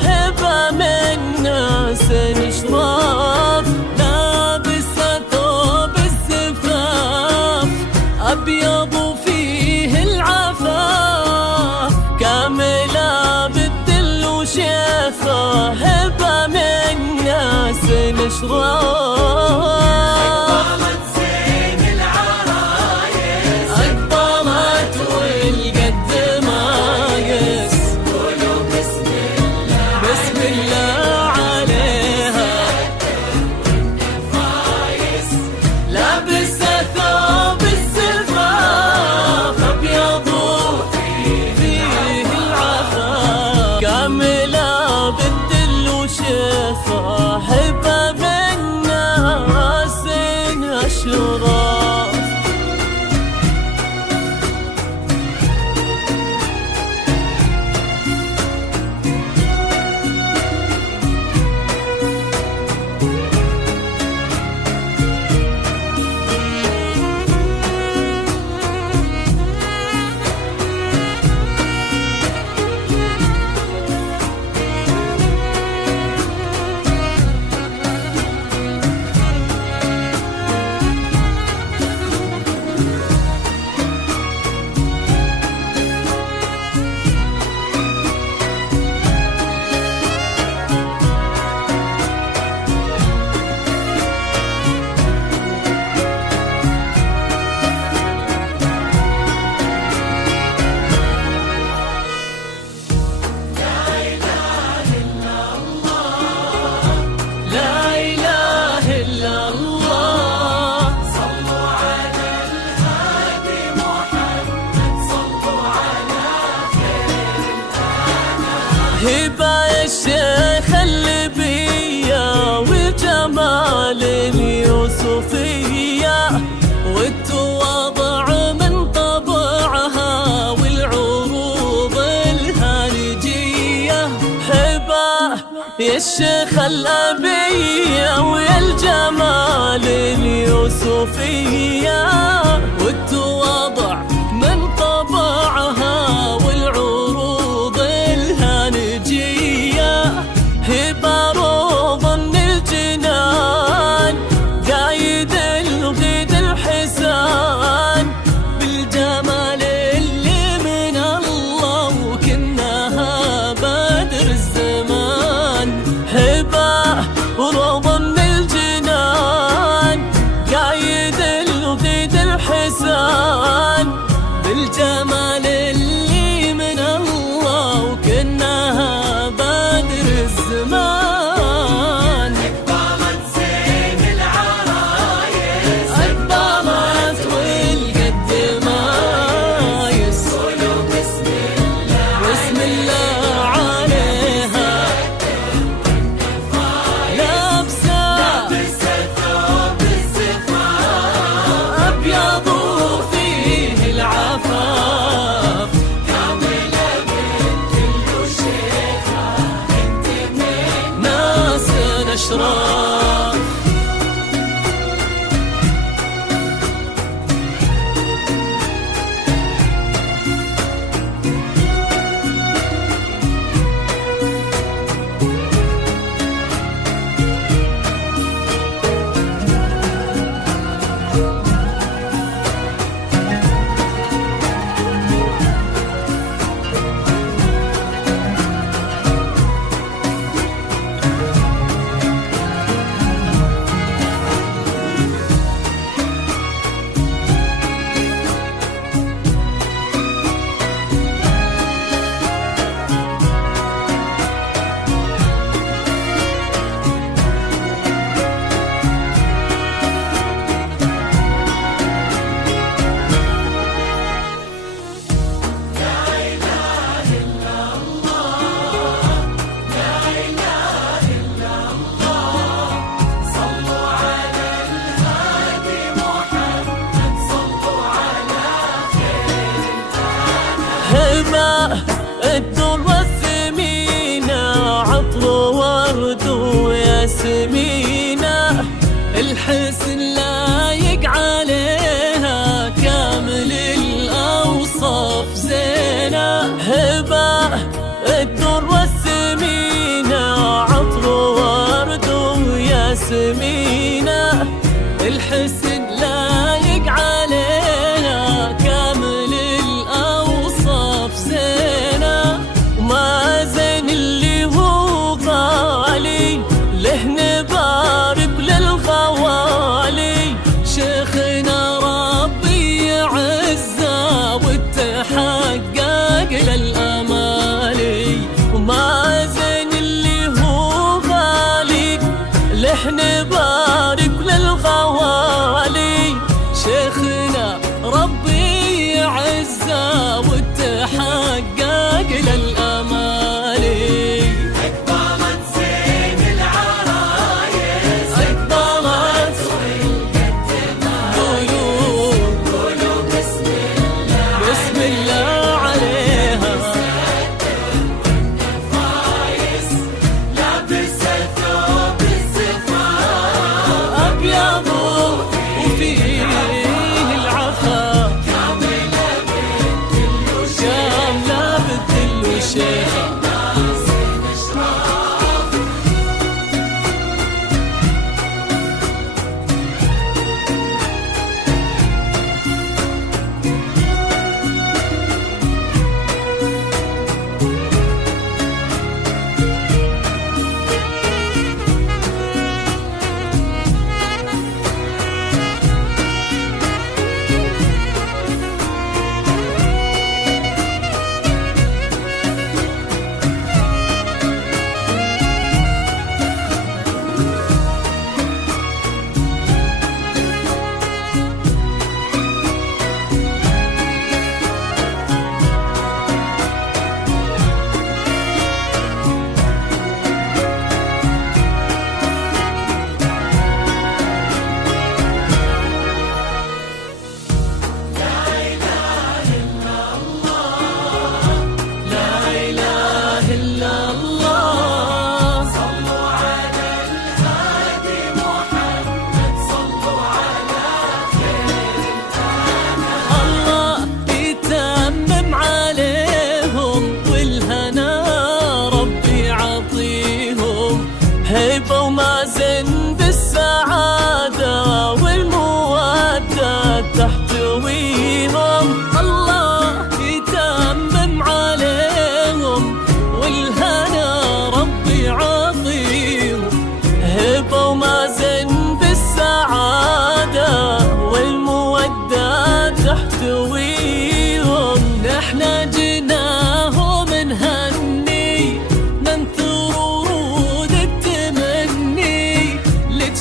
هبة من ناس نشراف، لابسة ثوب الزفاف أبيض وفيه العفاف، كاملة بالدل وشفا هبة من ناس نشراف. هبة من ناس أشراف. هبة الشيخ الليبية وجمال اليوسفية والتواضع من طبعها والعروض الهارجية. هبة يا الشيخ الأبية ويا الجمال اليوسفية والتواضع من طبعها والعروض الهانجية. هبة روض الجنان قايد الغيد الحسان الحسن لايق عليها كامل الأوصاف زينة، هبة الدر والسمينة، عطر ورد وياسمينة، الحسن لايق عليها كامل الأوصاف زينة، ومازن اللي هو غالي له نبارك للغوالي، شيخنا ربي يعزه وتحقق للأمالي، ومازن اللي هو غالي له نبارك للغوالي، شيخنا ربي يعزه وتحقق للأمالي. أقبلت زين العرايس، أقبلت قولوا بسم الله، بسم الله عليها، النفايس لابسة ثوب الزفاف، أبيض وفيه العفا، كاملة بالدل وشيخ، كاملة بالدل وشيخة. زين أشراف. هيبة ومازن بالسعادة والمودة تحتويهم، الله يتمم عليهم والهنا ربي يعطيهم، هيبة ومازن بالسعادة والمودة تحتويهم، نحنا جناهم نهني ننثر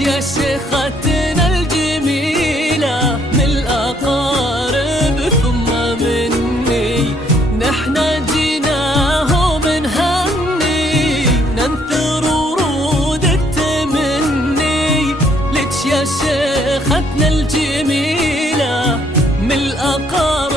يا شيختنا الجميلة من الأقارب ثم مني، نحنا جيناهم نهني ننثر ورود التمني، لك يا شيختنا الجميلة من الأقارب